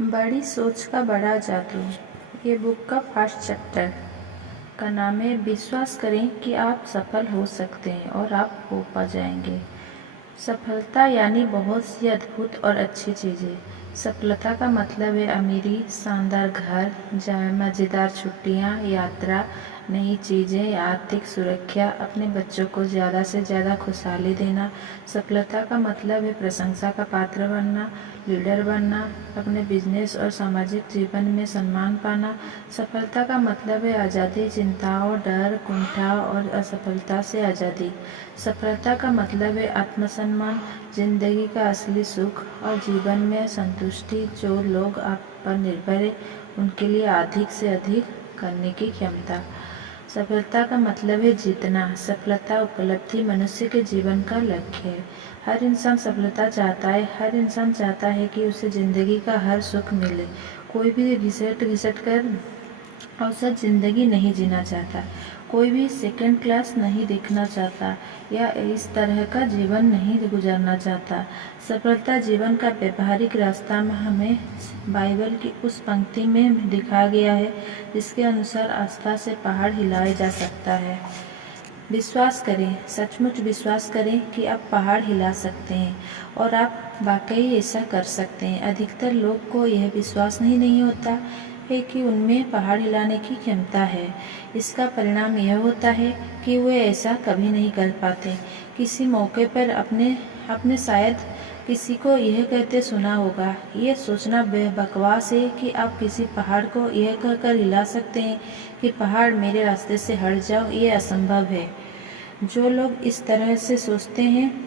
बड़ी सोच का बड़ा जादू। ये बुक का फर्स्ट चैप्टर का नाम है विश्वास करें कि आप सफल हो सकते हैं और आप हो पा जाएंगे। सफलता यानी बहुत सी अद्भुत और अच्छी चीज़ें। सफलता का मतलब है अमीरी, शानदार घर, मज़ेदार छुट्टियाँ, यात्रा, नई चीज़ें, आर्थिक सुरक्षा, अपने बच्चों को ज़्यादा से ज़्यादा खुशहाली देना। सफलता का मतलब है प्रशंसा का पात्र बनना, लीडर बनना, अपने बिजनेस और सामाजिक जीवन में सम्मान पाना। सफलता का मतलब है आज़ादी, चिंताओं, डर, कुंठा और असफलता से आज़ादी। सफलता का मतलब है आत्मसम्मान, जिंदगी का असली सुख और जीवन में संतुष्टि। जो लोग आप पर निर्भर है उनके लिए अधिक से अधिक करने की क्षमता। सफलता का मतलब है जीतना। सफलता उपलब्धि मनुष्य के जीवन का लक्ष्य है। हर इंसान सफलता चाहता है। हर इंसान चाहता है कि उसे ज़िंदगी का हर सुख मिले। कोई भी घिसट कर औसत ज़िंदगी नहीं जीना चाहता। कोई भी सेकंड क्लास नहीं देखना चाहता या इस तरह का जीवन नहीं गुजारना चाहता। सफलता जीवन का व्यवहारिक रास्ता में हमें बाइबल की उस पंक्ति में दिखाया गया है जिसके अनुसार आस्था से पहाड़ हिलाया जा सकता है। विश्वास करें, सचमुच विश्वास करें कि आप पहाड़ हिला सकते हैं और आप वाकई ऐसा कर सकते हैं। अधिकतर लोग को यह विश्वास नहीं होता है कि उनमें पहाड़ हिलाने की क्षमता है। इसका परिणाम यह होता है कि वे ऐसा कभी नहीं कर पाते। किसी मौके पर आपने शायद किसी को यह कहते सुना होगा, यह सोचना बकवास है कि आप किसी पहाड़ को यह कहकर हिला सकते हैं कि पहाड़ मेरे रास्ते से हट जाओ। ये असंभव है। जो लोग इस तरह से सोचते हैं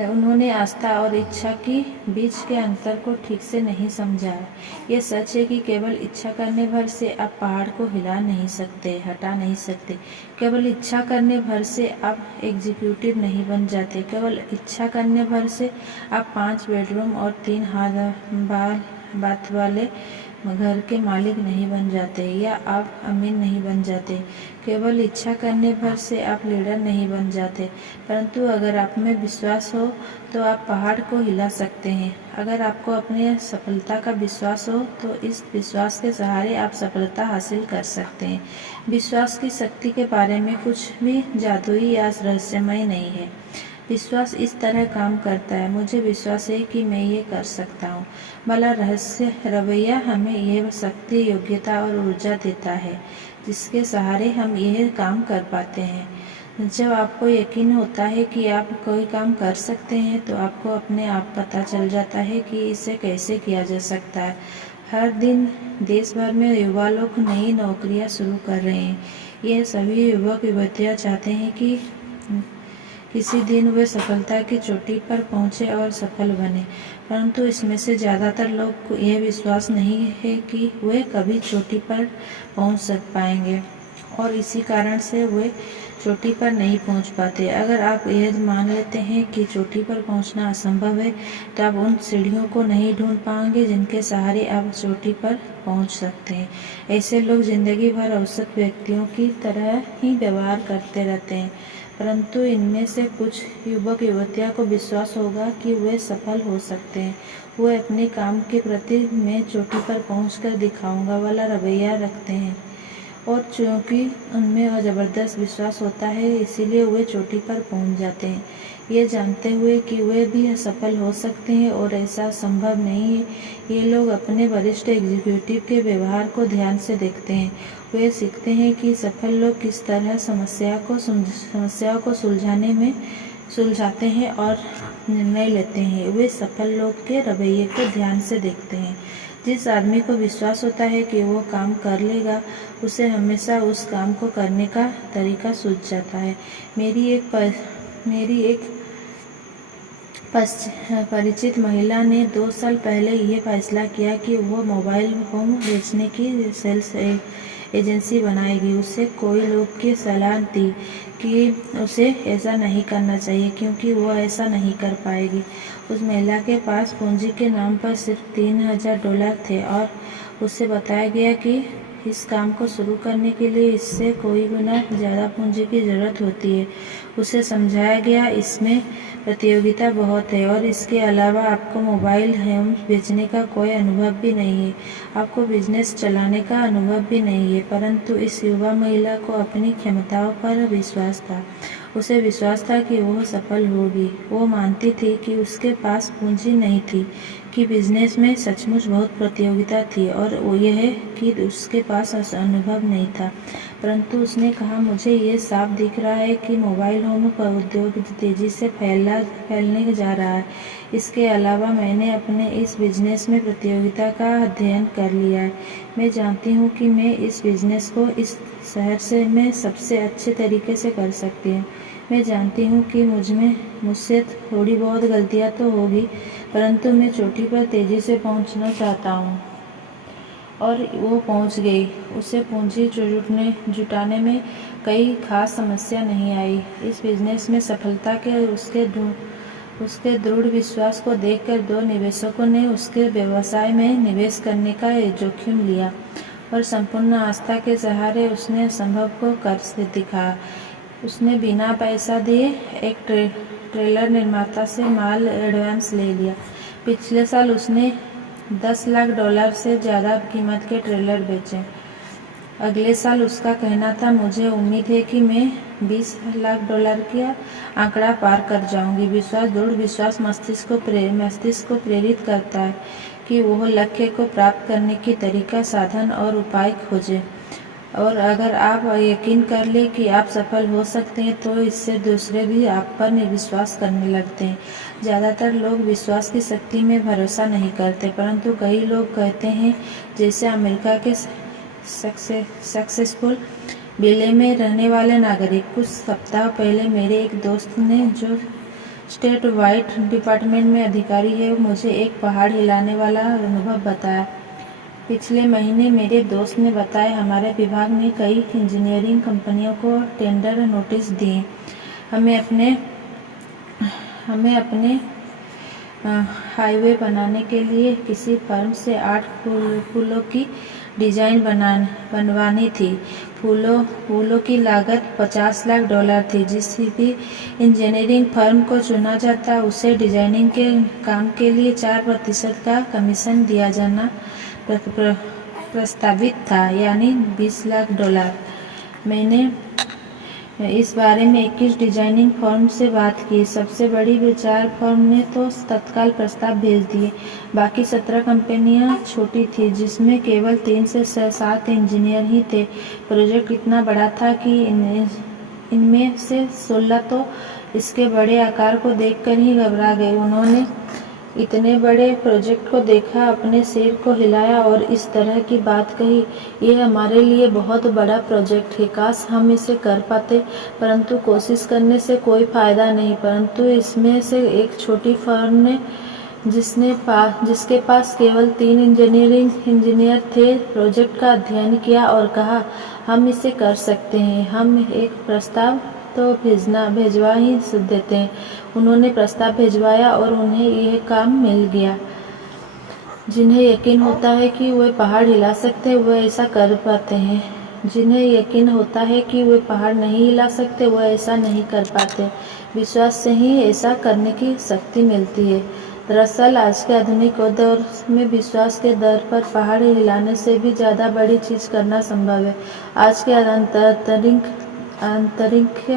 उन्होंने आस्था और इच्छा के बीच के अंतर को ठीक से नहीं समझा है। ये सच है कि केवल इच्छा करने भर से आप पहाड़ को हिला नहीं सकते, हटा नहीं सकते। केवल इच्छा करने भर से आप एग्जीक्यूटिव नहीं बन जाते। केवल इच्छा करने भर से आप 5 बेडरूम और 3 बाथ वाले घर के मालिक नहीं बन जाते या आप अमीर नहीं बन जाते। केवल इच्छा करने भर से आप लीडर नहीं बन जाते। परंतु अगर आप में विश्वास हो तो आप पहाड़ को हिला सकते हैं। अगर आपको अपने सफलता का विश्वास हो तो इस विश्वास के सहारे आप सफलता हासिल कर सकते हैं। विश्वास की शक्ति के बारे में कुछ भी जादुई या रहस्यमय नहीं है। विश्वास इस तरह काम करता है, मुझे विश्वास है कि मैं ये कर सकता हूँ वाला रहस्य रवैया हमें यह शक्ति, योग्यता और ऊर्जा देता है जिसके सहारे हम यह काम कर पाते हैं। जब आपको यकीन होता है कि आप कोई काम कर सकते हैं तो आपको अपने आप पता चल जाता है कि इसे कैसे किया जा सकता है। हर दिन देश भर में युवा लोग नई नौकरियां शुरू कर रहे हैं। यह सभी युवक युवतियां चाहते हैं कि किसी दिन वे सफलता की चोटी पर पहुंचे और सफल बने, परंतु इसमें से ज़्यादातर लोग को यह विश्वास नहीं है कि वे कभी चोटी पर पहुंच पाएंगे और इसी कारण से वे चोटी पर नहीं पहुंच पाते। अगर आप यह मान लेते हैं कि चोटी पर पहुंचना असंभव है तो आप उन सीढ़ियों को नहीं ढूंढ पाएंगे जिनके सहारे आप चोटी पर पहुंच सकते हैं। ऐसे लोग जिंदगी भर औसत व्यक्तियों की तरह ही व्यवहार करते रहते हैं, परंतु इनमें से कुछ युवक युवतियों को विश्वास होगा कि वे सफल हो सकते हैं। वे अपने काम के प्रति मैं चोटी पर पहुंचकर दिखाऊंगा वाला रवैया रखते हैं और चूंकि उनमें वह ज़बरदस्त विश्वास होता है इसीलिए वे चोटी पर पहुंच जाते हैं, ये जानते हुए कि वे भी सफल हो सकते हैं और ऐसा संभव नहीं है। ये लोग अपने वरिष्ठ एग्जीक्यूटिव के व्यवहार को ध्यान से देखते हैं। वे सीखते हैं कि सफल लोग किस तरह समस्याओं को सुलझाते हैं और निर्णय लेते हैं। वे सफल लोग के रवैये को ध्यान से देखते हैं। जिस आदमी को विश्वास होता है कि वो काम कर लेगा, उसे हमेशा उस काम को करने का तरीका सूझ जाता है। मेरी एक परिचित महिला ने 2 साल पहले यह फैसला किया कि वो मोबाइल फोन बेचने की सेल्स एजेंसी बनाएगी। उसे कोई लोग की सलाह दी कि उसे ऐसा नहीं करना चाहिए क्योंकि वो ऐसा नहीं कर पाएगी। उस महिला के पास पूंजी के नाम पर सिर्फ $3000 थे और उसे बताया गया कि इस काम को शुरू करने के लिए इससे कई गुना ज़्यादा पूंजी की ज़रूरत होती है। उसे समझाया गया, इसमें प्रतियोगिता बहुत है और इसके अलावा आपको मोबाइल होम बेचने का कोई अनुभव भी नहीं है, आपको बिजनेस चलाने का अनुभव भी नहीं है। परंतु इस युवा महिला को अपनी क्षमताओं पर विश्वास था। उसे विश्वास था कि वह सफल होगी। वो मानती थी कि उसके पास पूंजी नहीं थी, कि बिजनेस में सचमुच बहुत प्रतियोगिता थी और वो यह कि उसके पास अनुभव नहीं था। परंतु उसने कहा, मुझे ये साफ दिख रहा है कि मोबाइल होम उद्योग तेजी से फैलने जा रहा है। इसके अलावा मैंने अपने इस बिजनेस में प्रतियोगिता का अध्ययन कर लिया है। मैं जानती हूँ कि मैं इस बिजनेस को इस शहर में सबसे अच्छे तरीके से कर सकती हूँ। मैं जानती हूँ कि मुझसे थोड़ी बहुत गलतियाँ तो होगी, परंतु मैं चोटी पर तेजी से पहुँचना चाहता हूँ। और वो पहुँच गई। उसे पूंजी जुटाने में कोई खास समस्या नहीं आई। इस बिजनेस में सफलता के उसके दृढ़ विश्वास को देखकर दो निवेशकों ने उसके व्यवसाय में निवेश करने का जोखिम लिया और संपूर्ण आस्था के सहारे उसने असंभव को कर दिखाया। उसने बिना पैसा दिए एक ट्रेलर निर्माता से माल एडवांस ले लिया। पिछले साल उसने $10 लाख से ज़्यादा कीमत के ट्रेलर बेचे। अगले साल उसका कहना था, मुझे उम्मीद है कि मैं $20 लाख का आंकड़ा पार कर जाऊंगी। दृढ़ विश्वास मस्तिष्क को प्रेरित करता है कि वह लक्ष्य को प्राप्त करने की तरीका, साधन और उपाय खोजे। और अगर आप यकीन कर ले कि आप सफल हो सकते हैं तो इससे दूसरे भी आप पर विश्वास करने लगते हैं। ज़्यादातर लोग विश्वास की शक्ति में भरोसा नहीं करते, परंतु कई लोग कहते हैं, जैसे अमेरिका के सक्सेसफुल विले में रहने वाले नागरिक। कुछ सप्ताह पहले मेरे एक दोस्त ने, जो स्टेट वाइड डिपार्टमेंट में अधिकारी है, मुझे एक पहाड़ हिलाने वाला अनुभव बताया। पिछले महीने मेरे दोस्त ने बताया, हमारे विभाग ने कई इंजीनियरिंग कंपनियों को टेंडर नोटिस दिए। हमें अपने हाईवे बनाने के लिए किसी फर्म से 8 पुलों की डिजाइन बनवानी थी। पुलों की लागत $50 लाख थी। जिस भी इंजीनियरिंग फर्म को चुना जाता, उसे डिजाइनिंग के काम के लिए 4% का कमीशन दिया जाना प्रस्तावित था, यानी $20 लाख। मैंने इस बारे में 21 डिजाइनिंग फर्म से बात की। सबसे बड़ी 4 फर्म ने तो तत्काल प्रस्ताव भेज दिए। बाकी 17 कंपनियां छोटी थी, जिसमें केवल 3 से 7 इंजीनियर ही थे। प्रोजेक्ट इतना बड़ा था कि इनमें से 16 तो इसके बड़े आकार को देखकर ही घबरा गए। उन्होंने इतने बड़े प्रोजेक्ट को देखा, अपने सिर को हिलाया और इस तरह की बात कही, यह हमारे लिए बहुत बड़ा प्रोजेक्ट है, काश हम इसे कर पाते, परंतु कोशिश करने से कोई फायदा नहीं। परंतु इसमें से एक छोटी फर्म ने, जिसके पास केवल 3 इंजीनियर थे, प्रोजेक्ट का अध्ययन किया और कहा, हम इसे कर सकते हैं, हम एक प्रस्ताव तो भेजवा ही देते हैं। उन्होंने प्रस्ताव भेजवाया और उन्हें यह काम मिल गया। जिन्हें यकीन होता है कि वे पहाड़ हिला सकते हैं, वे ऐसा कर पाते हैं। जिन्हें यकीन होता है कि वे पहाड़ नहीं हिला सकते, वे ऐसा नहीं कर पाते। विश्वास से ही ऐसा करने की शक्ति मिलती है। दरअसल आज के आधुनिक दौर में विश्वास के दर पर पहाड़ हिलाने से भी ज़्यादा बड़ी चीज़ करना संभव है। आज के अंतरिक्ष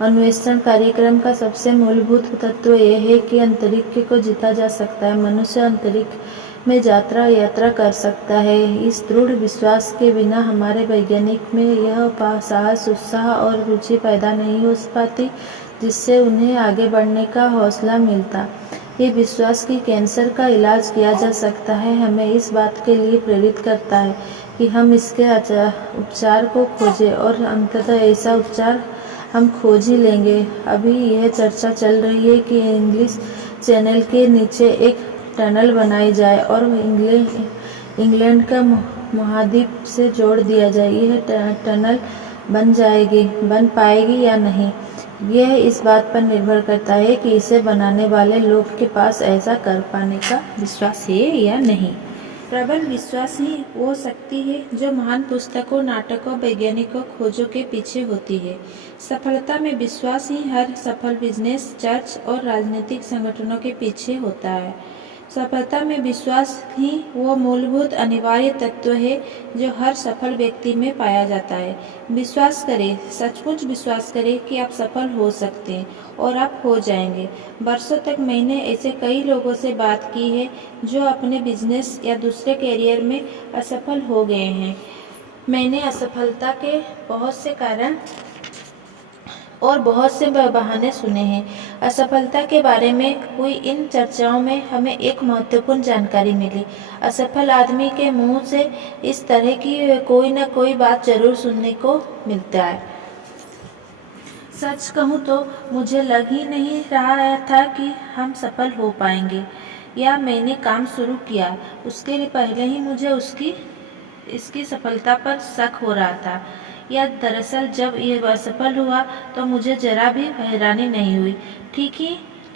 अन्वेषण कार्यक्रम का सबसे मूलभूत तत्व यह है कि अंतरिक्ष को जीता जा सकता है। मनुष्य अंतरिक्ष में यात्रा कर सकता है। इस दृढ़ विश्वास के बिना हमारे वैज्ञानिक में यह साहस, उत्साह और रुचि पैदा नहीं हो पाती, जिससे उन्हें आगे बढ़ने का हौसला मिलता। ये विश्वास कि कैंसर का इलाज किया जा सकता है, हमें इस बात के लिए प्रेरित करता है कि हम इसके उपचार को खोजें और अंततः ऐसा उपचार हम खोज ही लेंगे। अभी यह चर्चा चल रही है कि इंग्लिश चैनल के नीचे एक टनल बनाई जाए और इंग्लैंड का महाद्वीप से जोड़ दिया जाए। यह टनल बन पाएगी या नहीं, यह इस बात पर निर्भर करता है कि इसे बनाने वाले लोग के पास ऐसा कर पाने का विश्वास है या नहीं। प्रबल विश्वास ही वो शक्ति है जो महान पुस्तकों, नाटकों, वैज्ञानिकों खोजों के पीछे होती है। सफलता में विश्वास ही हर सफल बिजनेस, चर्च और राजनीतिक संगठनों के पीछे होता है। सफलता में विश्वास ही वो मूलभूत अनिवार्य तत्व है जो हर सफल व्यक्ति में पाया जाता है। विश्वास करें, सचमुच विश्वास करें कि आप सफल हो सकते हैं और आप हो जाएंगे। वर्षों तक मैंने ऐसे कई लोगों से बात की है जो अपने बिजनेस या दूसरे करियर में असफल हो गए हैं। मैंने असफलता के बहुत से कारण और बहुत से बहाने सुने हैं। असफलता के बारे में हुई इन चर्चाओं में हमें एक महत्वपूर्ण जानकारी मिली। असफल आदमी के मुंह से इस तरह की कोई न कोई बात जरूर सुनने को मिलता है। सच कहूँ तो मुझे लग ही नहीं रहा था कि हम सफल हो पाएंगे, या मैंने काम शुरू किया उसके लिए पहले ही मुझे इसकी सफलता पर शक हो रहा था। या दरअसल जब ये असफल हुआ तो मुझे जरा भी हैरानी नहीं हुई।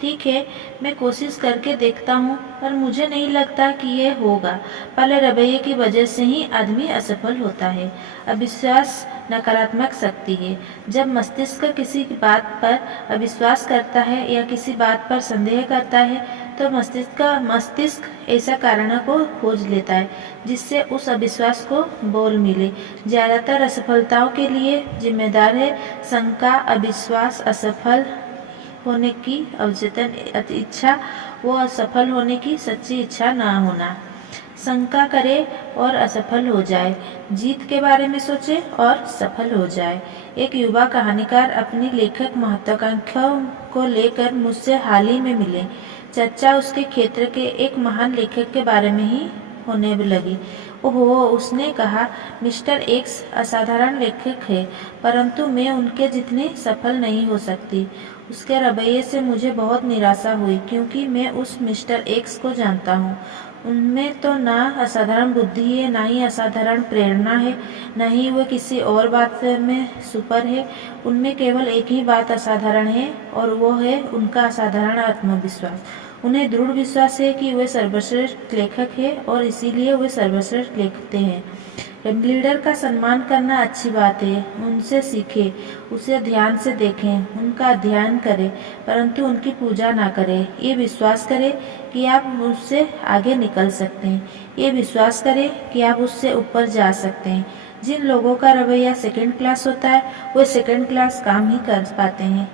ठीक है, मैं कोशिश करके देखता हूँ, पर मुझे नहीं लगता कि ये होगा। पहले रवैये की वजह से ही आदमी असफल होता है। अविश्वास नकारात्मक शक्ति है। जब मस्तिष्क किसी बात पर अविश्वास करता है या किसी बात पर संदेह करता है तो मस्तिष्क ऐसा कारण को खोज लेता है जिससे उस अविश्वास को बोल मिले। ज्यादातर असफलताओं के लिए जिम्मेदार है शंका, अविश्वास, असफल होने की अवचेतन इच्छा, वो असफल होने की सच्ची इच्छा ना होना। शंका करे और असफल हो जाए, जीत के बारे में सोचे और सफल हो जाए। एक युवा कहानीकार अपनी लेखक महत्वाकांक्षाओं को लेकर मुझसे हाल ही में मिले। चर्चा उसके क्षेत्र के एक महान लेखक के बारे में ही होने लगी। ओहो, उसने कहा, मिस्टर एक्स असाधारण लेखक है, परंतु मैं उनके जितनी सफल नहीं हो सकती। उसके रवैये से मुझे बहुत निराशा हुई क्योंकि मैं उस मिस्टर एक्स को जानता हूँ। उनमें तो ना असाधारण बुद्धि है, ना ही असाधारण प्रेरणा है, न ही वो किसी और बात में सुपर है। उनमें केवल एक ही बात असाधारण है और वो है उनका असाधारण आत्मविश्वास। उन्हें दृढ़ विश्वास है कि वे सर्वश्रेष्ठ लेखक है और इसीलिए वे सर्वश्रेष्ठ लिखते हैं। लीडर का सम्मान करना अच्छी बात है, उनसे सीखें, उसे ध्यान से देखें, उनका अध्ययन करें, परंतु उनकी पूजा ना करें। ये विश्वास करें कि आप उससे आगे निकल सकते हैं। ये विश्वास करें कि आप उससे ऊपर जा सकते हैं। जिन लोगों का रवैया सेकंड क्लास होता है वो सेकंड क्लास काम ही कर पाते हैं।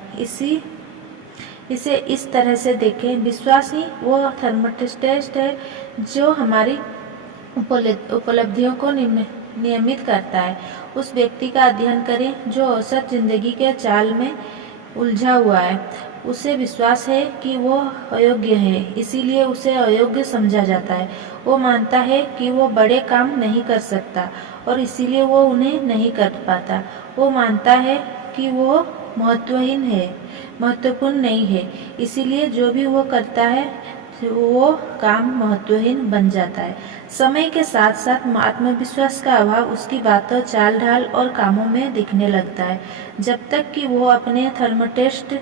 इसे इस तरह से देखें, विश्वास ही वो थर्मोस्टेट है जो हमारी उपलब्धियों को नियमित करता है। उस व्यक्ति का अध्ययन करें जो औसत जिंदगी के जाल में उलझा हुआ है। उसे विश्वास है कि वो अयोग्य है, इसीलिए उसे अयोग्य समझा जाता है। वो मानता है कि वो बड़े काम नहीं कर सकता और इसीलिए वो उन्हें नहीं कर पाता। वो मानता है कि वो महत्वहीन है, महत्वपूर्ण नहीं है, इसीलिए जो भी वो करता है वो काम महत्वहीन बन जाता है। समय के साथ साथ आत्मविश्वास का अभाव उसकी बातों, चाल ढाल और कामों में दिखने लगता है। जब तक कि वो अपने थर्मोस्टेट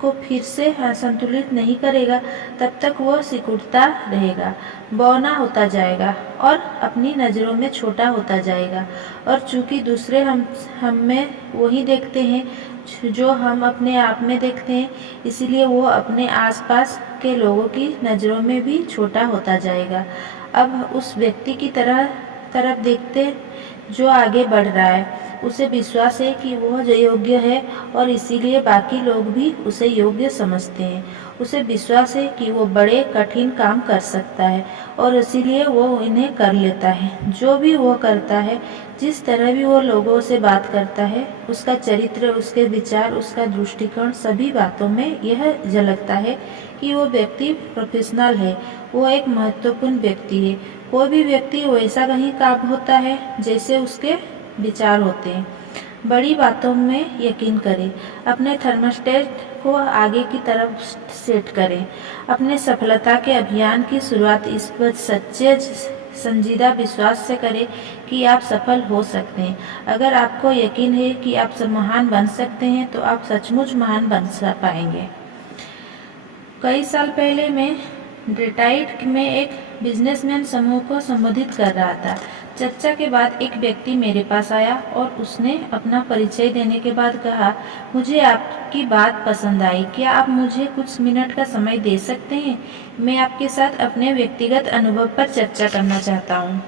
को फिर से संतुलित नहीं करेगा तब तक वो सिकुड़ता रहेगा, बौना होता जाएगा और अपनी नज़रों में छोटा होता जाएगा। और चूंकि दूसरे हम में वही देखते हैं जो हम अपने आप में देखते हैं, इसीलिए वो अपने आसपास के लोगों की नज़रों में भी छोटा होता जाएगा। अब उस व्यक्ति की तरफ देखते जो आगे बढ़ रहा है। उसे विश्वास है कि वह योग्य है और इसीलिए बाकी लोग भी उसे योग्य समझते हैं। उसे विश्वास है कि वो बड़े कठिन काम कर सकता है और इसीलिए वो इन्हें कर लेता है। जो भी वो करता है, जिस तरह भी वो लोगों से बात करता है, उसका चरित्र, उसके विचार, उसका दृष्टिकोण, सभी बातों में यह झलकता है कि वो व्यक्ति प्रोफेशनल है, वो एक महत्वपूर्ण व्यक्ति है। कोई भी व्यक्ति वैसा नहीं काम होता है जैसे उसके विचार होते हैं। बड़ी बातों में यकीन करें, अपने थर्मोस्टेट को आगे की तरफ सेट करें। अपने सफलता के अभियान की शुरुआत इस पर सच्चे संजीदा विश्वास से करें कि आप सफल हो सकते हैं। अगर आपको यकीन है कि आप सब महान बन सकते हैं तो आप सचमुच महान बन पाएंगे। कई साल पहले मैं डेट्रॉइट में एक बिजनेसमैन समूह को संबोधित कर रहा था। चर्चा के बाद एक व्यक्ति मेरे पास आया और उसने अपना परिचय देने के बाद कहा, मुझे आपकी बात पसंद आई, क्या आप मुझे कुछ मिनट का समय दे सकते हैं? मैं आपके साथ अपने व्यक्तिगत अनुभव पर चर्चा करना चाहता हूँ।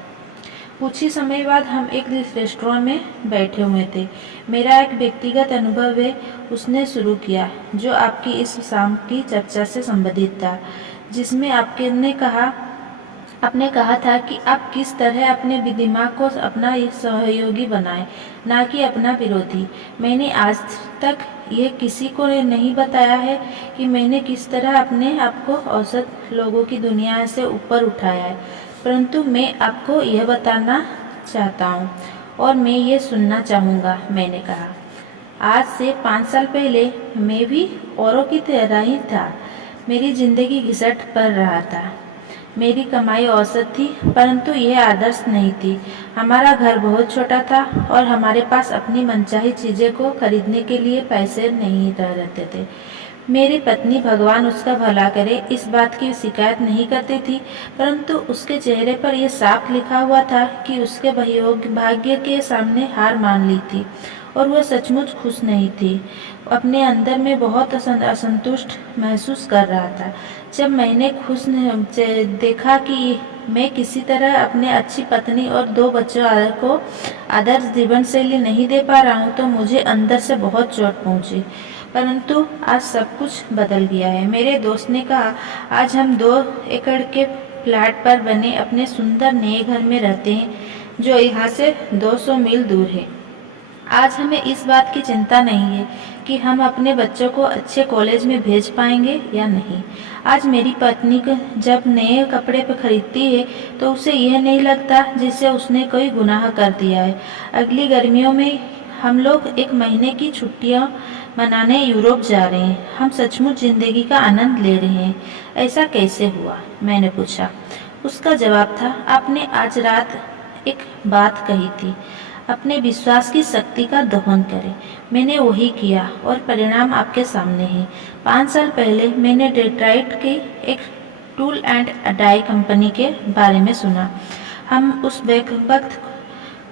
कुछ ही समय बाद हम एक रेस्टोरेंट में बैठे हुए थे। मेरा एक व्यक्तिगत अनुभव है, उसने शुरू किया, जो आपकी इस शाम की चर्चा से संबंधित था, जिसमें आपने कहा था कि आप किस तरह अपने दिमाग को अपना सहयोगी बनाएं, ना कि अपना विरोधी। मैंने आज तक ये किसी को नहीं बताया है कि मैंने किस तरह अपने आप को औसत लोगों की दुनिया से ऊपर उठाया है, परंतु मैं आपको यह बताना चाहता हूँ और मैं ये सुनना चाहूँगा। मैंने कहा, आज से 5 साल पहले मैं भी औरों की तरह ही था। मेरी जिंदगी घिसट पड़ रहा था। मेरी कमाई औसत थी, परंतु यह आदर्श नहीं थी। हमारा घर बहुत छोटा था और हमारे पास अपनी मनचाही चीज़ें को खरीदने के लिए पैसे नहीं रहते थे। मेरी पत्नी, भगवान उसका भला करे, इस बात की शिकायत नहीं करती थी, परंतु उसके चेहरे पर यह साफ लिखा हुआ था कि उसके भाग्य के सामने हार मान ली थी और वह सचमुच खुश नहीं थी। अपने अंदर में बहुत असंतुष्ट महसूस कर रहा था। जब मैंने देखा कि मैं किसी तरह अपने अच्छी पत्नी और 2 बच्चों को आदर्श जीवन शैली नहीं दे पा रहा हूँ, तो मुझे अंदर से बहुत चोट पहुँची। परंतु आज सब कुछ बदल गया है। मेरे दोस्त ने कहा, आज हम 2 एकड़ के फ्लैट पर बने अपने सुंदर नए घर में रहते हैं, जो यहाँ से 200 मील दूर है। आज हमें इस बात की चिंता नहीं है कि हम अपने बच्चों को अच्छे कॉलेज में भेज पाएंगे या नहीं। आज मेरी पत्नी को जब नए कपड़े खरीदती है तो उसे यह नहीं लगता जिससे उसने कोई गुनाह कर दिया है। अगली गर्मियों में हम लोग 1 महीने की छुट्टियां मनाने यूरोप जा रहे हैं। हम सचमुच जिंदगी का आनंद ले रहे हैं। ऐसा कैसे हुआ? मैंने पूछा। उसका जवाब था, आपने आज रात एक बात कही थी, अपने विश्वास की शक्ति का दोहन करें। मैंने वही किया और परिणाम आपके सामने है। 5 साल पहले मैंने डेट्रॉइट के एक टूल एंड डाई कंपनी के बारे में सुना। हम उस वक्त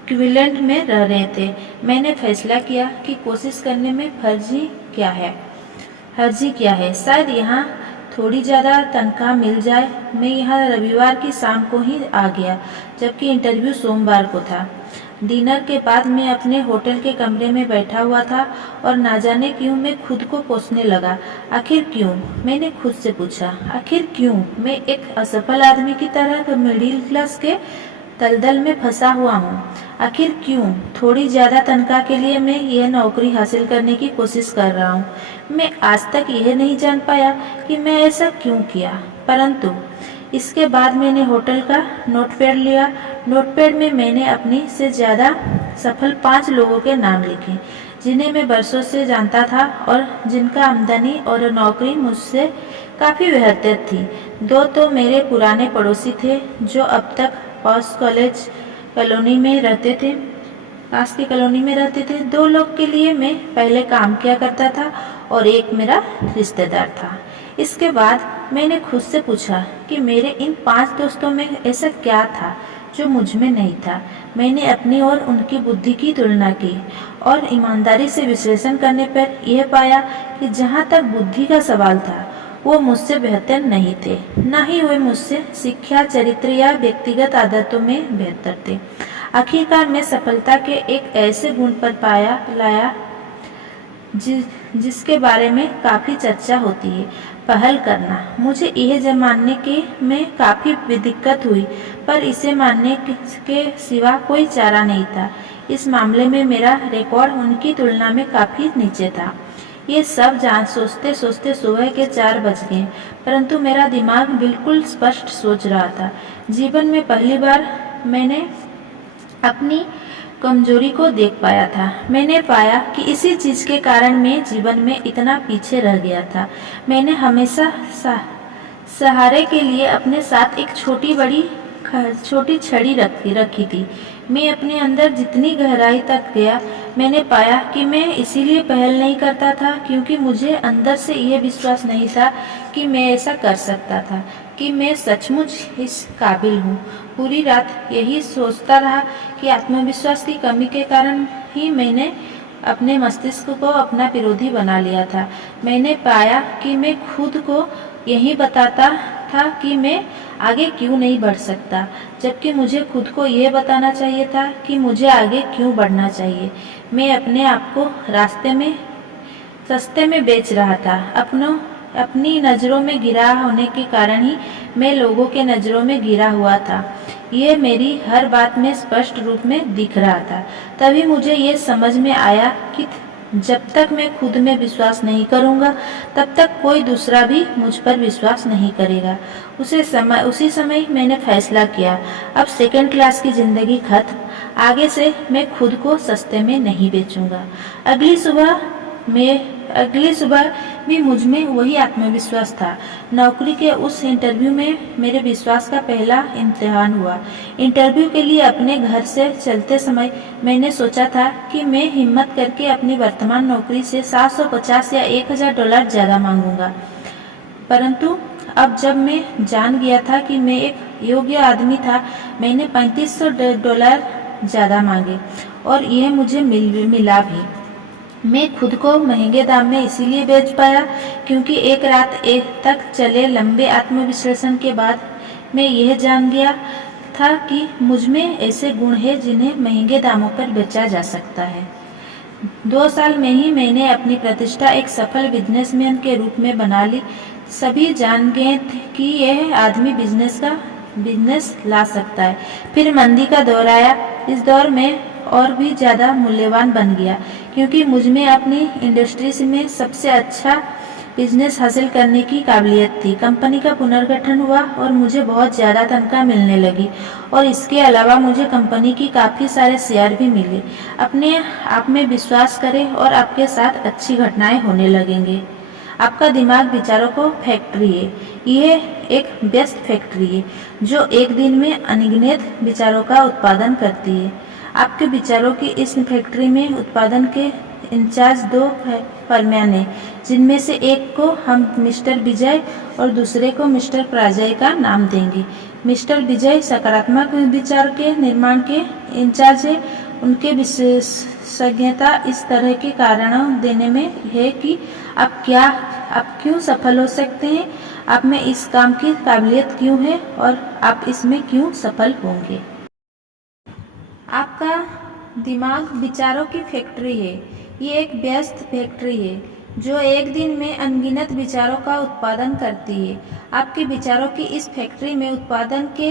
क्विवेलेंट में रह रहे थे। मैंने फैसला किया कि कोशिश करने में हर्जी क्या है। शायद यहाँ थोड़ी ज़्यादा तनख्वाह मिल जाए। मैं यहाँ रविवार की शाम को ही आ गया, जबकि इंटरव्यू सोमवार को था। डिनर के बाद मैं अपने होटल के कमरे में बैठा हुआ था और ना जाने क्यों मैं खुद को कोसने लगा। आखिर क्यों? मैंने खुद से पूछा, आखिर क्यों मैं एक असफल आदमी की तरह मिडिल क्लास के दलदल में फंसा हुआ हूँ? आखिर क्यों थोड़ी ज़्यादा तनख्वाह के लिए मैं यह नौकरी हासिल करने की कोशिश कर रहा हूँ? मैं आज तक यह नहीं जान पाया कि मैं ऐसा क्यों किया। परंतु इसके बाद मैंने होटल का नोटपैड लिया। नोटपैड में मैंने अपनी से ज़्यादा सफल 5 लोगों के नाम लिखे, जिन्हें मैं बरसों से जानता था और जिनका आमदनी और नौकरी मुझसे काफ़ी बेहतर थी। 2 तो मेरे पुराने पड़ोसी थे, जो अब तक पास की कॉलोनी में रहते थे। 2 लोग के लिए मैं पहले काम किया करता था और एक मेरा रिश्तेदार था। इसके बाद मैंने खुद से पूछा कि मेरे इन 5 दोस्तों में ऐसा क्या था जो मुझ में नहीं था। मैंने अपनी और उनकी बुद्धि की तुलना की और ईमानदारी से विश्लेषण करने पर यह पाया कि जहाँ तक बुद्धि का सवाल था, वो मुझसे बेहतर नहीं थे, न ही वे मुझसे शिक्षा, चरित्र या व्यक्तिगत आदतों में बेहतर थे। आखिरकार मैं सफलता के एक ऐसे गुण पर लाया जिसके बारे में काफ़ी चर्चा होती है, पहल करना। मुझे यह मानने के में काफ़ी दिक्कत हुई, पर इसे मानने के सिवा कोई चारा नहीं था। इस मामले में मेरा रिकॉर्ड उनकी तुलना में काफ़ी नीचे था। ये सब सोचते सोचते सुबह के 4 बज गए, परंतु मेरा दिमाग बिल्कुल स्पष्ट सोच रहा था। जीवन में पहली बार मैंने अपनी कमजोरी को देख पाया था। मैंने पाया कि इसी चीज़ के कारण मैं जीवन में इतना पीछे रह गया था। मैंने हमेशा सहारे के लिए अपने साथ एक छोटी बड़ी छोटी छड़ी रखी थी। मैं अपने अंदर जितनी गहराई तक गया, मैंने पाया कि मैं इसीलिए पहल नहीं करता था क्योंकि मुझे अंदर से यह विश्वास नहीं था कि मैं ऐसा कर सकता था, कि मैं सचमुच इस काबिल हूँ। पूरी रात यही सोचता रहा कि आत्मविश्वास की कमी के कारण ही मैंने अपने मस्तिष्क को अपना विरोधी बना लिया था। मैंने पाया कि मैं खुद को यही बताता था कि मैं आगे क्यों नहीं बढ़ सकता, जबकि मुझे खुद को यह बताना चाहिए था कि मुझे आगे क्यों बढ़ना चाहिए। मैं अपने आप को सस्ते में बेच रहा था। अपनी नज़रों में गिरा होने के कारण ही मैं लोगों के नज़रों में गिरा हुआ था। ये मेरी हर बात में स्पष्ट रूप में दिख रहा था। तभी मुझे ये समझ में आया कि जब तक मैं खुद में विश्वास नहीं करूंगा, तब तक कोई दूसरा भी मुझ पर विश्वास नहीं करेगा। उसी समय मैंने फैसला किया, अब सेकंड क्लास की जिंदगी खत्म। आगे से मैं खुद को सस्ते में नहीं बेचूंगा। अगली सुबह भी मुझ में वही आत्मविश्वास था। नौकरी के उस इंटरव्यू में मेरे विश्वास का पहला इम्तिहान हुआ। इंटरव्यू के लिए अपने घर से चलते समय मैंने सोचा था कि मैं हिम्मत करके अपनी वर्तमान नौकरी से 750 या $1000 ज़्यादा मांगूंगा। परंतु अब जब मैं जान गया था कि मैं एक योग्य आदमी था, मैंने $3500 ज़्यादा मांगे और यह मुझे मिला भी। मैं खुद को महंगे दाम में इसीलिए बेच पाया क्योंकि एक रात तक चले लंबे आत्मविश्लेषण के बाद मैं यह जान गया था कि मुझ में ऐसे गुण हैं जिन्हें महंगे दामों पर बेचा जा सकता है। 2 साल में ही मैंने अपनी प्रतिष्ठा एक सफल बिजनेसमैन के रूप में बना ली। सभी जान गए कि यह आदमी बिजनेस ला सकता है। फिर मंदी का दौर आया। इस दौर में और भी ज़्यादा मूल्यवान बन गया क्योंकि मुझ में अपनी इंडस्ट्री में सबसे अच्छा बिजनेस हासिल करने की काबिलियत थी। कंपनी का पुनर्गठन हुआ और मुझे बहुत ज़्यादा तनख्वाह मिलने लगी और इसके अलावा मुझे कंपनी की काफ़ी सारे शेयर भी मिले। अपने आप में विश्वास करें और आपके साथ अच्छी घटनाएं होने लगेंगे। आपका दिमाग विचारों को फैक्ट्री है। यह एक व्यस्त फैक्ट्री है जो एक दिन में अनगिनत विचारों का उत्पादन करती है। आपके विचारों की इस फैक्ट्री में उत्पादन के इंचार्ज 2 फरमैन हैं, जिनमें से एक को हम मिस्टर विजय और दूसरे को मिस्टर पराजय का नाम देंगे। मिस्टर विजय सकारात्मक विचार के निर्माण के इंचार्ज है। उनके विशेषज्ञता इस तरह के कारण देने में है कि आप क्यों सफल हो सकते हैं, आप में इस काम की काबिलियत क्यों है और आप इसमें क्यों सफल होंगे। आपका दिमाग विचारों की फैक्ट्री है। ये एक व्यस्त फैक्ट्री है जो एक दिन में अनगिनत विचारों का उत्पादन करती है। आपके विचारों की इस फैक्ट्री में उत्पादन के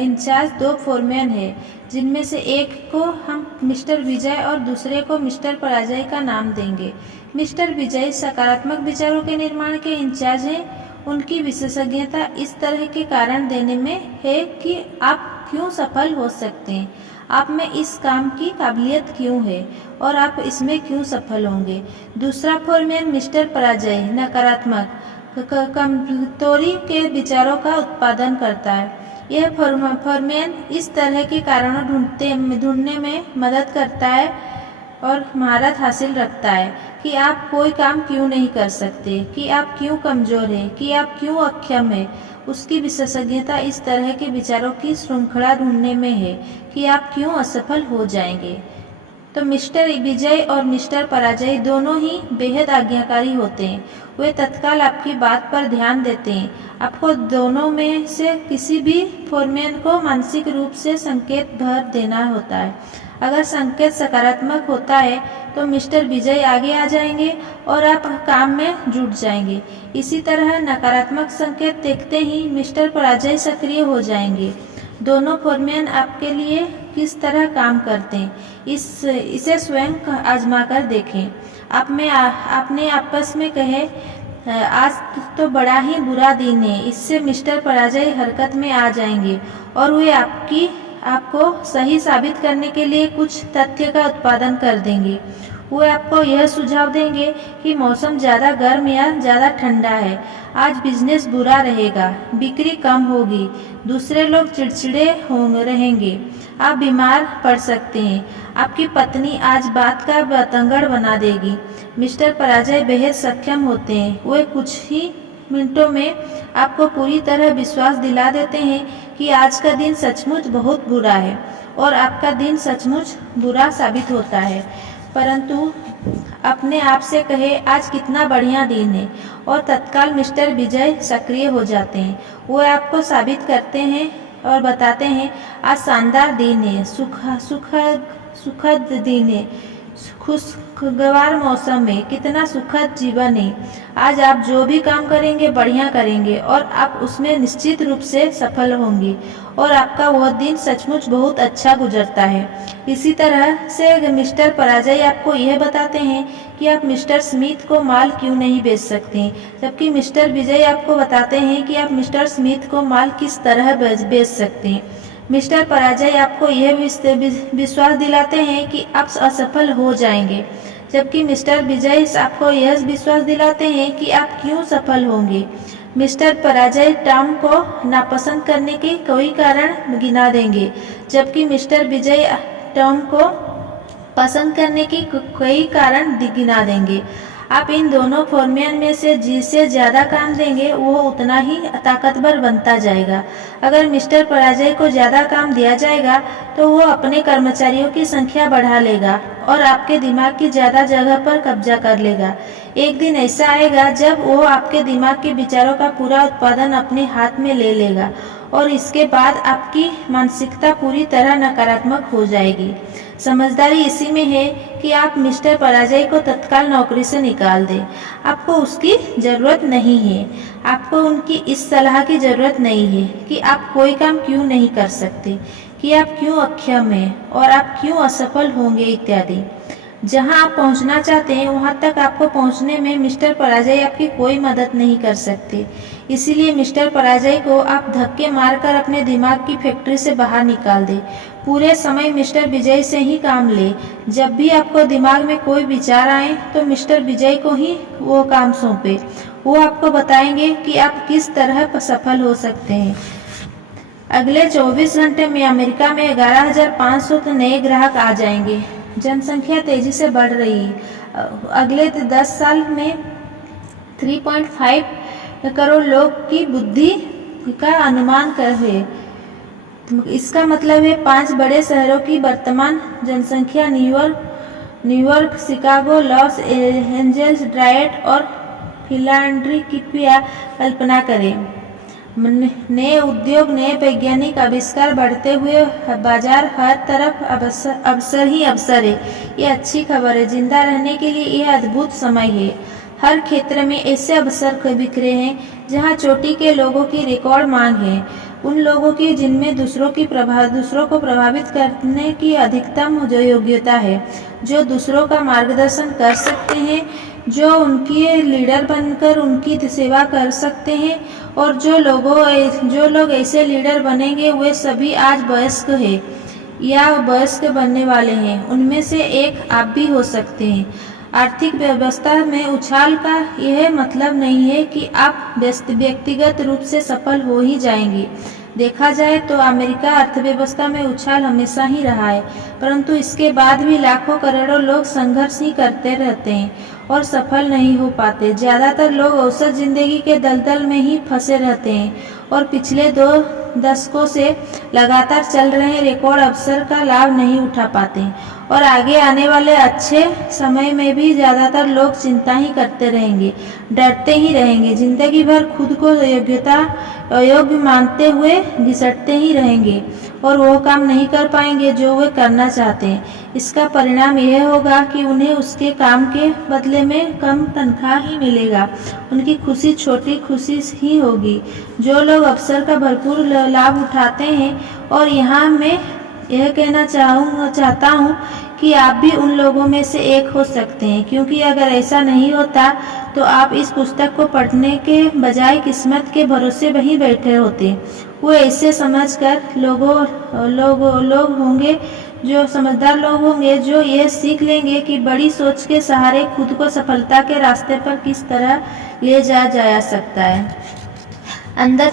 इंचार्ज 2 फोरमैन हैं, जिनमें से एक को हम मिस्टर विजय और दूसरे को मिस्टर पराजय का नाम देंगे। मिस्टर विजय सकारात्मक विचारों के निर्माण के इंचार्ज हैं। उनकी विशेषज्ञता इस तरह के कारण देने में है कि आप क्यों सफल हो सकते हैं, आप में इस काम की काबिलियत क्यों है और आप इसमें क्यों सफल होंगे। दूसरा फोरमैन मिस्टर पराजय नकारात्मक कमजोरी के विचारों का उत्पादन करता है। यह फोरमैन इस तरह के कारणों ढूंढने में मदद करता है और महारत हासिल रखता है कि आप कोई काम क्यों नहीं कर सकते, कि आप क्यों कमजोर हैं, कि आप क्यों अक्षम हैं। उसकी विशेषज्ञता इस तरह के विचारों की श्रृंखला ढूंढने में है कि आप क्यों असफल हो जाएंगे। तो मिस्टर विजय और मिस्टर पराजय दोनों ही बेहद आज्ञाकारी होते हैं। वे तत्काल आपकी बात पर ध्यान देते हैं। आपको दोनों में से किसी भी फोरमैन को मानसिक रूप से संकेत भर देना होता है। अगर संकेत सकारात्मक होता है तो मिस्टर विजय आगे आ जाएंगे और आप काम में जुट जाएंगे। इसी तरह नकारात्मक संकेत देखते ही मिस्टर पराजय सक्रिय हो जाएंगे। दोनों फोरमैन आपके लिए किस तरह काम करते हैं, इसे स्वयं आजमा कर देखें। आपने आपस में कहे, आज तो बड़ा ही बुरा दिन है। इससे मिस्टर पराजय हरकत में आ जाएंगे और वे आपको सही साबित करने के लिए कुछ तथ्य का उत्पादन कर देंगे। वो आपको यह सुझाव देंगे कि मौसम ज़्यादा गर्म या ज़्यादा ठंडा है। आज बिजनेस बुरा रहेगा, बिक्री कम होगी, दूसरे लोग चिड़चिड़े होंगे रहेंगे, आप बीमार पड़ सकते हैं, आपकी पत्नी आज बात का बतंगड़ बना देगी। मिस्टर पराजय बेहद सक्षम होते हैं। वे कुछ ही मिनटों में आपको पूरी तरह विश्वास दिला देते हैं कि आज का दिन सचमुच बहुत बुरा है और आपका दिन सचमुच बुरा साबित होता है। परंतु अपने आप से कहे आज कितना बढ़िया दिन है और तत्काल मिस्टर विजय सक्रिय हो जाते हैं। वो आपको साबित करते हैं और बताते हैं आज शानदार दिन है, सुखद दिन है, खुशगवार मौसम है, कितना सुखद जीवन है। आज आप जो भी काम करेंगे बढ़िया करेंगे और आप उसमें निश्चित रूप से सफल होंगे और आपका वह दिन सचमुच बहुत अच्छा गुजरता है। इसी तरह से मिस्टर पराजय आपको यह बताते हैं कि आप मिस्टर स्मिथ को माल क्यों नहीं बेच सकते, जबकि मिस्टर विजय आपको बताते हैं कि आप मिस्टर स्मिथ को माल किस तरह बेच सकते हैं। मिस्टर पराजय आपको यह विश्वास दिलाते हैं कि आप असफल हो जाएंगे, जबकि मिस्टर विजय आपको यह विश्वास दिलाते हैं कि आप क्यों सफल होंगे। मिस्टर पराजय टॉम को नापसंद करने के कोई कारण गिना देंगे, जबकि मिस्टर विजय टॉम को पसंद करने की कई कारण गिना देंगे। आप इन दोनों फोरमैन में से जिसे ज़्यादा काम देंगे वो उतना ही ताकतवर बनता जाएगा। अगर मिस्टर पराजय को ज़्यादा काम दिया जाएगा तो वो अपने कर्मचारियों की संख्या बढ़ा लेगा और आपके दिमाग की ज़्यादा जगह पर कब्जा कर लेगा। एक दिन ऐसा आएगा जब वो आपके दिमाग के विचारों का पूरा उत्पादन अपने हाथ में ले लेगा और इसके बाद आपकी मानसिकता पूरी तरह नकारात्मक हो जाएगी। समझदारी इसी में है कि आप मिस्टर पराजय को तत्काल नौकरी से निकाल दें। आपको उसकी ज़रूरत नहीं है। आपको उनकी इस सलाह की ज़रूरत नहीं है कि आप कोई काम क्यों नहीं कर सकते, कि आप क्यों अक्षम हैं और आप क्यों असफल होंगे इत्यादि। जहां आप पहुंचना चाहते हैं वहां तक आपको पहुंचने में मिस्टर पराजय आपकी कोई मदद नहीं कर सकते। इसीलिए मिस्टर पराजय को आप धक्के मारकर अपने दिमाग की फैक्ट्री से बाहर निकाल दें। पूरे समय मिस्टर विजय से ही काम ले। जब भी आपको दिमाग में कोई विचार आए तो मिस्टर विजय को ही वो काम सौंपे। वो आपको बताएंगे कि आप किस तरह सफल हो सकते हैं। अगले 24 घंटे में अमेरिका में 11,500 नए ग्राहक आ जाएंगे। जनसंख्या तेजी से बढ़ रही है। अगले 10 साल में 3.5 करोड़ लोग की बुद्धि का अनुमान कर है। इसका मतलब है 5 बड़े शहरों की वर्तमान जनसंख्या New York, Chicago, Los Angeles, Detroit और फिलाडेल्फिया कल्पना करें। नए उद्योग, नए वैज्ञानिक आविष्कार, बढ़ते हुए बाजार, हर तरफ अवसर ही अवसर है। ये अच्छी खबर है। जिंदा रहने के लिए यह अद्भुत समय है। हर क्षेत्र में ऐसे अवसर बिखरे हैं जहां चोटी के लोगों की रिकॉर्ड मांग है। उन लोगों की जिनमें दूसरों को प्रभावित करने की अधिकतम योग्यता है, जो दूसरों का मार्गदर्शन कर सकते हैं, जो उनके लीडर बनकर उनकी सेवा कर सकते हैं और जो लोग ऐसे लीडर बनेंगे वे सभी आज वयस्क हैं या वयस्क बनने वाले हैं। उनमें से एक आप भी हो सकते हैं। आर्थिक व्यवस्था में उछाल का यह मतलब नहीं है कि आप व्यक्तिगत रूप से सफल हो ही जाएंगे। देखा जाए तो अमेरिका अर्थव्यवस्था में उछाल हमेशा ही रहा है, परंतु इसके बाद भी लाखों करोड़ों लोग संघर्ष ही करते रहते हैं और सफल नहीं हो पाते। ज़्यादातर लोग औसत जिंदगी के दलदल में ही फंसे रहते हैं और पिछले 2 दशकों से लगातार चल रहे रिकॉर्ड अवसर का लाभ नहीं उठा पाते और आगे आने वाले अच्छे समय में भी ज़्यादातर लोग चिंता ही करते रहेंगे, डरते ही रहेंगे, जिंदगी भर खुद को अयोग्य मानते हुए घिसटते ही रहेंगे और वो काम नहीं कर पाएंगे जो वे करना चाहते हैं। इसका परिणाम यह होगा कि उन्हें उसके काम के बदले में कम तनख्वाह ही मिलेगा। उनकी खुशी छोटी खुशी ही होगी। जो लोग अवसर का भरपूर लाभ उठाते हैं, और यहाँ मैं यह कहना चाहता हूँ कि आप भी उन लोगों में से एक हो सकते हैं, क्योंकि अगर ऐसा नहीं होता तो आप इस पुस्तक को पढ़ने के बजाय किस्मत के भरोसे वहीं बैठे होते। वो ऐसे समझकर लोग होंगे जो समझदार लोग होंगे जो ये सीख लेंगे कि बड़ी सोच के सहारे खुद को सफलता के रास्ते पर किस तरह ले जाया जा सकता है। अंदर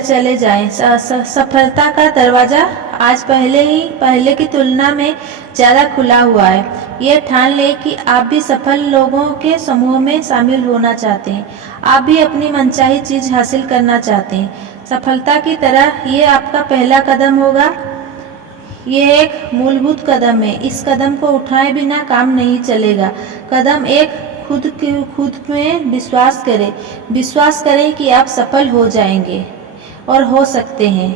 चले जाएं। सफलता का दरवाज़ा आज पहले की तुलना में ज़्यादा खुला हुआ है। ये ठान लें कि आप भी सफल लोगों के समूह में शामिल होना चाहते हैं। आप भी अपनी मनचाही चीज़ हासिल करना चाहते हैं। सफलता की तरह ये आपका पहला कदम होगा। ये एक मूलभूत कदम है। इस कदम को उठाए बिना काम नहीं चलेगा। कदम एक, खुद में विश्वास करें। विश्वास करें कि आप सफल हो जाएंगे और हो सकते हैं।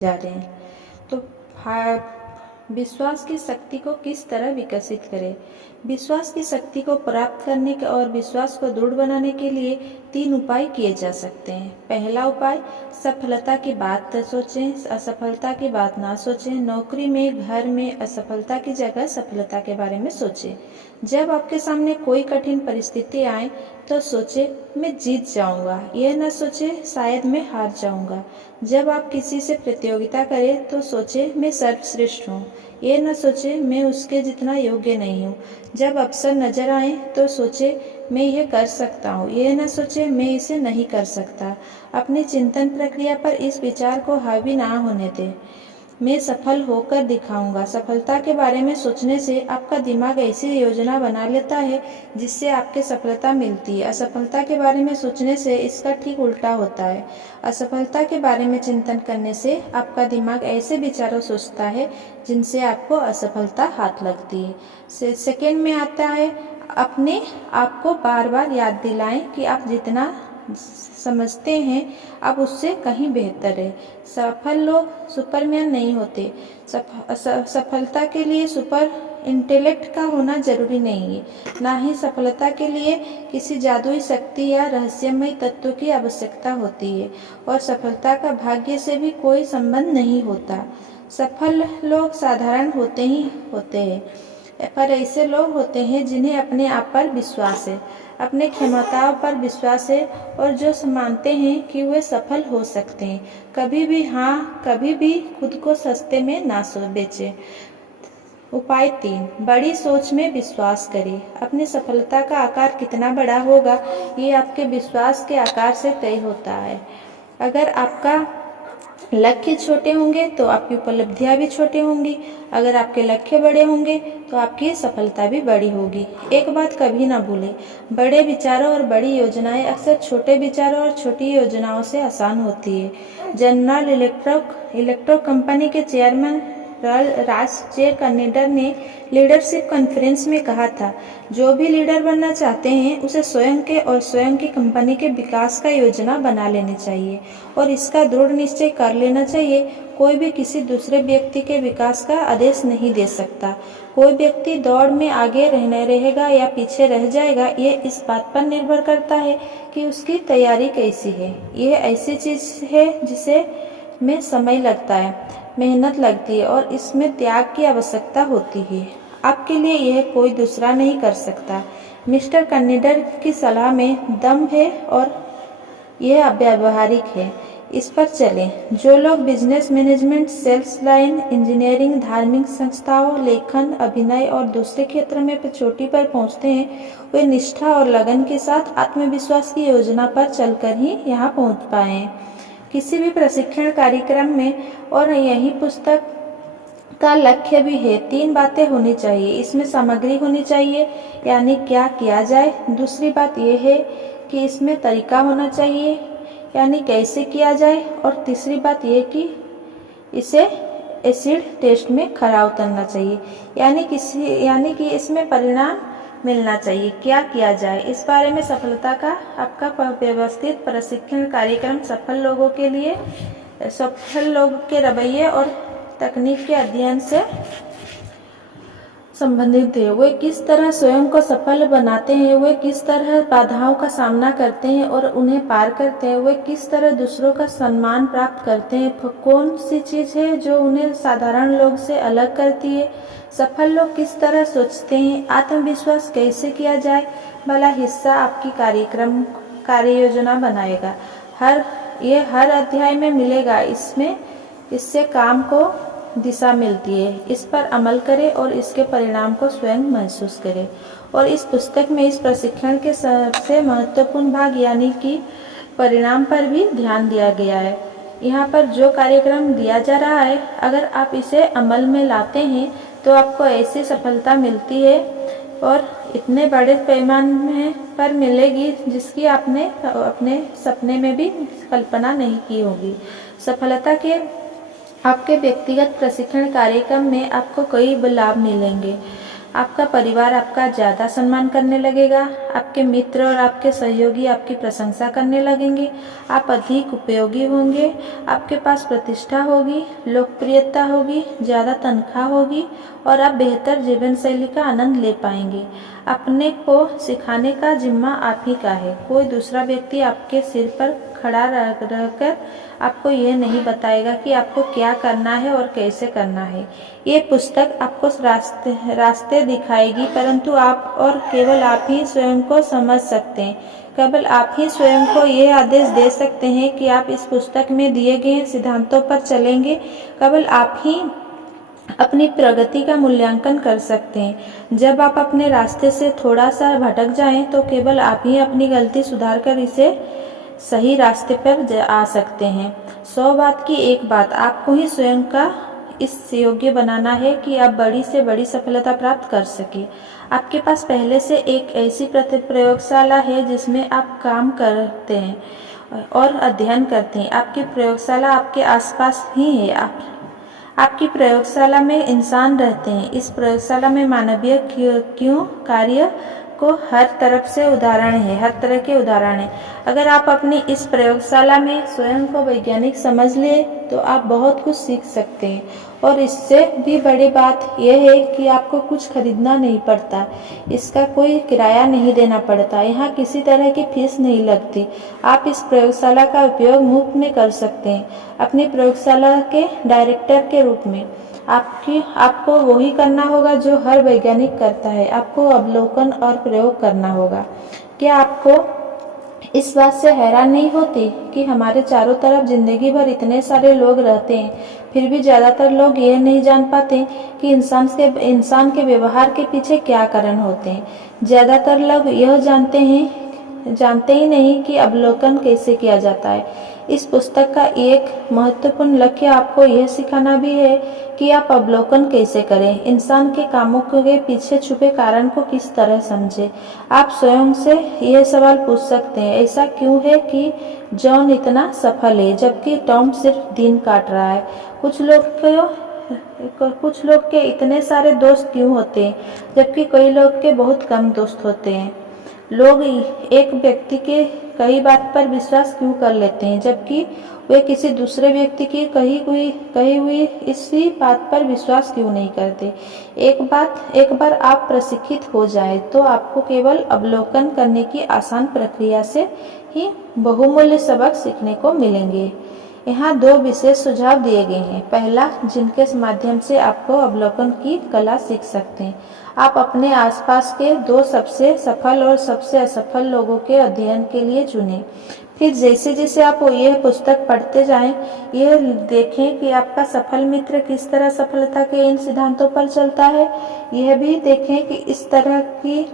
जा रहे हैं तो विश्वास की शक्ति को किस तरह विकसित करें। विश्वास की शक्ति को प्राप्त करने के और विश्वास को दृढ़ बनाने के लिए 3 उपाय किए जा सकते हैं। पहला उपाय, सफलता की बात सोचें, असफलता की बात ना सोचें। नौकरी में, घर में असफलता की जगह सफलता के बारे में सोचें। जब आपके सामने कोई कठिन परिस्थिति आए तो सोचे मैं जीत जाऊंगा, यह न सोचे शायद मैं हार जाऊंगा। जब आप किसी से प्रतियोगिता करें तो सोचे मैं सर्वश्रेष्ठ हूँ, ये न सोचे मैं उसके जितना योग्य नहीं हूँ। जब अवसर नजर आए तो सोचे मैं यह कर सकता हूँ, यह न सोचे मैं इसे नहीं कर सकता। अपनी चिंतन प्रक्रिया पर इस विचार को हावी ना होने दें, मैं सफल होकर दिखाऊंगा। सफलता के बारे में सोचने से आपका दिमाग ऐसी योजना बना लेता है जिससे आपके सफलता मिलती है। असफलता के बारे में सोचने से इसका ठीक उल्टा होता है। असफलता के बारे में चिंतन करने से आपका दिमाग ऐसे विचारों सोचता है जिनसे आपको असफलता हाथ लगती है। सेकेंड में आता है, अपने आप को बार बार याद दिलाएं कि आप जितना समझते हैं आप उससे कहीं बेहतर है। सफल लोग सुपरमैन नहीं होते। सफलता के लिए सुपर इंटेलेक्ट का होना जरूरी नहीं है, ना ही सफलता के लिए किसी जादुई शक्ति या रहस्यमय तत्व की आवश्यकता होती है। और सफलता का भाग्य से भी कोई संबंध नहीं होता। सफल लोग साधारण होते हैं, पर ऐसे लोग होते हैं जिन्हें अपने आप पर विश्वास है, अपने क्षमताओं पर विश्वास है और जो मानते हैं कि वे सफल हो सकते हैं। कभी भी खुद को सस्ते में ना बेचें। उपाय 3, बड़ी सोच में विश्वास करें। अपनी सफलता का आकार कितना बड़ा होगा ये आपके विश्वास के आकार से तय होता है। अगर आपका लक्ष्य छोटे होंगे तो आपकी उपलब्धियां भी छोटी होंगी। अगर आपके लक्ष्य बड़े होंगे तो आपकी सफलता भी बड़ी होगी। एक बात कभी ना भूलें, बड़े विचारों और बड़ी योजनाएं अक्सर छोटे विचारों और छोटी योजनाओं से आसान होती है। जनरल इलेक्ट्रिक कंपनी के चेयरमैन राज जे कनेडर ने लीडरशिप कॉन्फ्रेंस में कहा था, जो भी लीडर बनना चाहते हैं उसे स्वयं के और स्वयं की कंपनी के विकास का योजना बना लेनी चाहिए और इसका दृढ़ निश्चय कर लेना चाहिए। कोई भी किसी दूसरे व्यक्ति के विकास का आदेश नहीं दे सकता। कोई व्यक्ति दौड़ में आगे रहेगा या पीछे रह जाएगा, ये इस बात पर निर्भर करता है कि उसकी तैयारी कैसी है। यह ऐसी चीज है जिसे में समय लगता है, मेहनत लगती है और इसमें त्याग की आवश्यकता होती है। आपके लिए यह कोई दूसरा नहीं कर सकता। मिस्टर कन्नेडर की सलाह में दम है और यह व्यावहारिक है। इस पर चलें। जो लोग business management, sales line, engineering, धार्मिक संस्थाओं, लेखन, अभिनय और दूसरे क्षेत्र में चोटी पर पहुंचते हैं, वे निष्ठा और लगन के साथ आत्मविश्वास की योजना पर चलकर ही यहाँ पहुंच पाए हैं। किसी भी प्रशिक्षण कार्यक्रम में, और यही पुस्तक का लक्ष्य भी है, 3 बातें होनी चाहिए। इसमें सामग्री होनी चाहिए, यानी क्या किया जाए। दूसरी बात यह है कि इसमें तरीका होना चाहिए, यानी कैसे किया जाए। और तीसरी बात यह कि इसे एसिड टेस्ट में खरा उतरना चाहिए, यानी कि इसमें परिणाम मिलना चाहिए। क्या किया जाए, इस बारे में सफलता का आपका व्यवस्थित प्रशिक्षण कार्यक्रम सफल लोगों के रवैये और तकनीक के अध्ययन से संबंधित है। वे किस तरह स्वयं को सफल बनाते हैं, वे किस तरह बाधाओं का सामना करते हैं और उन्हें पार करते हैं, वे किस तरह दूसरों का सम्मान प्राप्त करते हैं, कौन सी चीज़ है जो उन्हें साधारण लोग से अलग करती है, सफल लोग किस तरह सोचते हैं, आत्मविश्वास कैसे किया जाए वाला हिस्सा आपकी कार्य योजना बनाएगा। ये हर अध्याय में मिलेगा। इससे काम को दिशा मिलती है। इस पर अमल करें और इसके परिणाम को स्वयं महसूस करें। और इस पुस्तक में इस प्रशिक्षण के सबसे महत्वपूर्ण भाग यानी कि परिणाम पर भी ध्यान दिया गया है। यहाँ पर जो कार्यक्रम दिया जा रहा है, अगर आप इसे अमल में लाते हैं तो आपको ऐसी सफलता मिलती है और इतने बड़े पैमाने पर मिलेगी जिसकी आपने अपने सपने में भी कल्पना नहीं की होगी। सफलता के आपके व्यक्तिगत प्रशिक्षण कार्यक्रम में आपको कई लाभ मिलेंगे। आपका परिवार आपका ज़्यादा सम्मान करने लगेगा। आपके मित्र और आपके सहयोगी आपकी प्रशंसा करने लगेंगे। आप अधिक उपयोगी होंगे। आपके पास प्रतिष्ठा होगी, लोकप्रियता होगी, ज़्यादा तनख्वाह होगी और आप बेहतर जीवन शैली का आनंद ले पाएंगे। अपने को सिखाने का जिम्मा आप ही का है। कोई दूसरा व्यक्ति आपके सिर पर खड़ा रहकर आपको यह नहीं बताएगा कि आपको क्या करना है और कैसे करना है। ये पुस्तक आपको रास्ते दिखाएगी, परंतु आप और केवल आप ही स्वयं को समझ सकते हैं। केवल आप ही स्वयं को यह आदेश दे सकते हैं कि आप इस पुस्तक में दिए गए सिद्धांतों पर चलेंगे। केवल आप ही अपनी प्रगति का मूल्यांकन कर सकते हैं। जब आप अपने रास्ते से थोड़ा सा भटक जाएं, तो केवल आप ही अपनी गलती सुधार कर इसे सही रास्ते पर आ सकते हैं। 100 बात की एक बात, आपको ही स्वयं का इस योग्य बनाना है कि आप बड़ी से बड़ी सफलता प्राप्त कर सके। आपके पास पहले से एक ऐसी प्रयोगशाला है जिसमें आप काम करते हैं और अध्ययन करते हैं। आपकी प्रयोगशाला आपके आसपास ही है। आपकी प्रयोगशाला में इंसान रहते हैं। इस प्रयोगशाला में मानवीय क्यों कार्य को हर तरह के उदाहरण है। अगर आप अपनी इस प्रयोगशाला में स्वयं को वैज्ञानिक समझ ले तो आप बहुत कुछ सीख सकते हैं। और इससे भी बड़ी बात यह है कि आपको कुछ खरीदना नहीं पड़ता, इसका कोई किराया नहीं देना पड़ता, यहाँ किसी तरह की फीस नहीं लगती। आप इस प्रयोगशाला का उपयोग मुफ्त में कर सकते हैं। अपनी प्रयोगशाला के डायरेक्टर के रूप में आपको वही करना होगा जो हर वैज्ञानिक करता है। आपको अवलोकन और प्रयोग करना होगा। क्या आपको इस बात से हैरान नहीं होती कि हमारे चारों तरफ जिंदगी भर इतने सारे लोग रहते हैं, फिर भी ज़्यादातर लोग यह नहीं जान पाते कि इंसान के व्यवहार के पीछे क्या कारण होते हैं। ज़्यादातर लोग यह जानते ही नहीं कि अवलोकन कैसे किया जाता है। इस पुस्तक का एक महत्वपूर्ण लक्ष्य आपको यह सिखाना भी है कि आप अवलोकन कैसे करें, इंसान के कामों के पीछे छुपे कारण को किस तरह समझें। आप स्वयं से यह सवाल पूछ सकते हैं, ऐसा क्यों है कि जॉन इतना सफल है जबकि टॉम सिर्फ दिन काट रहा है। कुछ लोग के इतने सारे दोस्त क्यों होते हैं जबकि कई लोग के बहुत कम दोस्त होते हैं। लोग एक व्यक्ति के कई बात पर विश्वास क्यों कर लेते हैं जबकि वे किसी दूसरे व्यक्ति की कही हुई इसी बात पर विश्वास क्यों नहीं करते। एक बार आप प्रशिक्षित हो जाए तो आपको केवल अवलोकन करने की आसान प्रक्रिया से ही बहुमूल्य सबक सीखने को मिलेंगे। यहाँ 2 विशेष सुझाव दिए गए हैं। पहला, जिनके माध्यम से आपको अवलोकन की कला सीख सकते हैं। आप अपने आसपास के 2 सबसे सफल और सबसे असफल लोगों के अध्ययन के लिए चुनें। फिर जैसे जैसे आप यह पुस्तक पढ़ते जाएं, यह देखें कि आपका सफल मित्र किस तरह सफलता के इन सिद्धांतों पर चलता है। यह भी देखें कि इस तरह की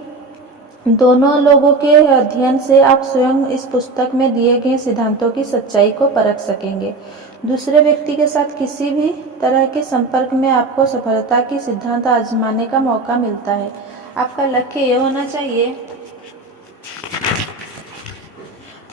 दोनों लोगों के अध्ययन से आप स्वयं इस पुस्तक में दिए गए सिद्धांतों की सच्चाई को परख सकेंगे। दूसरे व्यक्ति के साथ किसी भी तरह के संपर्क में आपको सफलता की सिद्धांत आजमाने का मौका मिलता है। आपका लक्ष्य यह होना चाहिए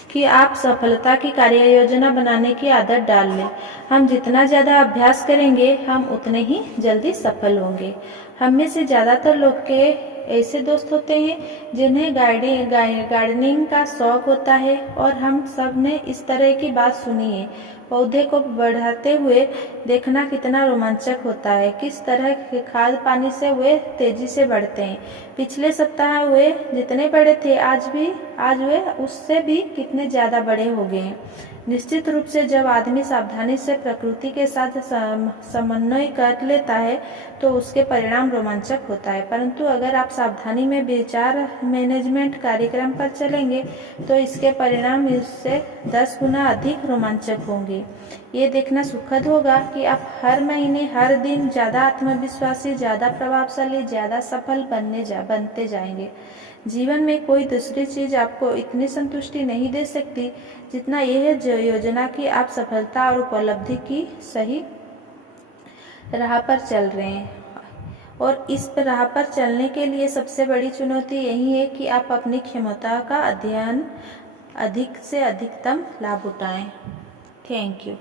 कि आप सफलता की कार्य योजना बनाने की आदत डाल लें। हम जितना ज़्यादा अभ्यास करेंगे, हम उतने ही जल्दी सफल होंगे। हम में से ज़्यादातर लोग के ऐसे दोस्त होते हैं जिन्हें गार्डनिंग का शौक होता है और हम सब ने इस तरह की बात सुनी है। पौधे को बढ़ाते हुए देखना कितना रोमांचक होता है, किस तरह खाद पानी से वे तेजी से बढ़ते हैं। पिछले सप्ताह वे जितने बड़े थे आज भी आज वे उससे भी कितने ज़्यादा बड़े हो गए हैं। निश्चित रूप से जब आदमी सावधानी से प्रकृति के साथ समन्वय कर लेता है तो उसके परिणाम रोमांचक होता है, परंतु अगर आप सावधानी में विचार मैनेजमेंट कार्यक्रम पर चलेंगे तो इसके परिणाम इससे 10 गुना अधिक रोमांचक होंगे। ये देखना सुखद होगा कि आप हर महीने हर दिन ज़्यादा आत्मविश्वासी, ज़्यादा प्रभावशाली, ज़्यादा सफल बनते जाएंगे। जीवन में कोई दूसरी चीज़ आपको इतनी संतुष्टि नहीं दे सकती जितना यह योजना कि आप सफलता और उपलब्धि की सही राह पर चल रहे हैं। और इस राह पर चलने के लिए सबसे बड़ी चुनौती यही है कि आप अपनी क्षमता का अध्ययन अधिक से अधिकतम लाभ उठाएं। Thank you.